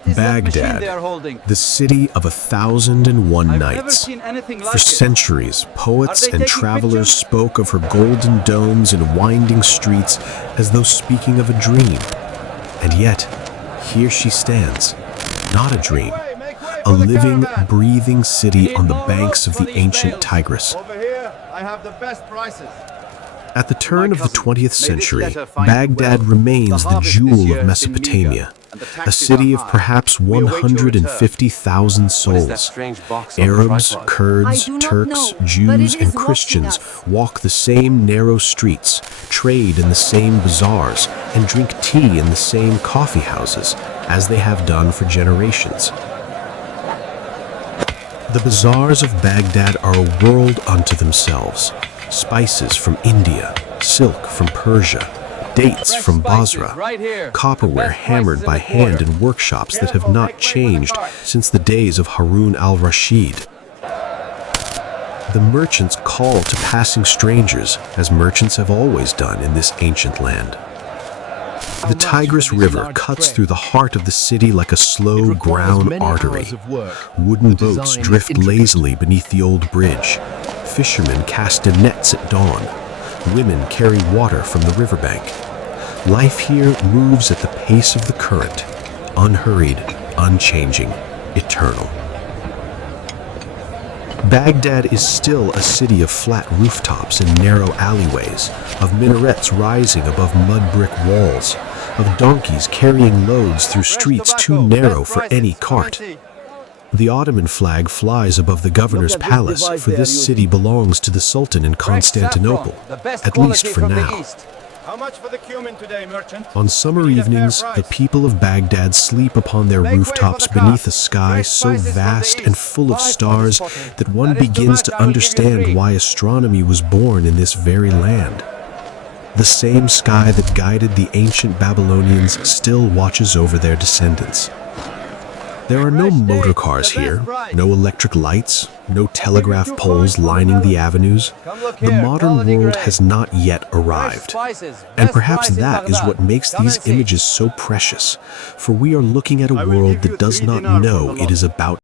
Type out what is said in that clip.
Baghdad, the city of 1,001 nights. For centuries, poets and travelers spoke of her golden domes and winding streets as though speaking of a dream. And yet, here she stands, not a dream, a living, breathing city on the banks of the ancient Tigris. At the turn of the 20th century, Baghdad remains the jewel of Mesopotamia, a city of perhaps 150,000 souls. Arabs, Kurds, Turks, Jews, and Christians walk the same narrow streets, trade in the same bazaars, and drink tea in the same coffee houses, as they have done for generations. The bazaars of Baghdad are a world unto themselves. Spices from India, silk from Persia, dates from Basra, copperware hammered by hand in workshops that have not changed since the days of Harun al-Rashid. The merchants call to passing strangers, as merchants have always done in this ancient land. The Tigris River cuts through the heart of the city like a slow ground artery. Wooden boats drift lazily beneath the old bridge. Fishermen cast in nets at dawn. Women carry water from the riverbank. Life here moves at the pace of the current, unhurried, unchanging, eternal. Baghdad is still a city of flat rooftops and narrow alleyways, of minarets rising above mud brick walls, of donkeys carrying loads through streets too narrow for any cart. The Ottoman flag flies above the governor's palace, for this city belongs to the Sultan in Constantinople, at least for now. On summer evenings, the people of Baghdad sleep upon their rooftops beneath a sky so vast and full of stars that one begins to understand why astronomy was born in this very land. The same sky that guided the ancient Babylonians still watches over their descendants. There are no motorcars here, no electric lights, no telegraph poles lining the avenues. The modern world has not yet arrived. And perhaps that is what makes these images so precious, for we are looking at a world that does not know it is about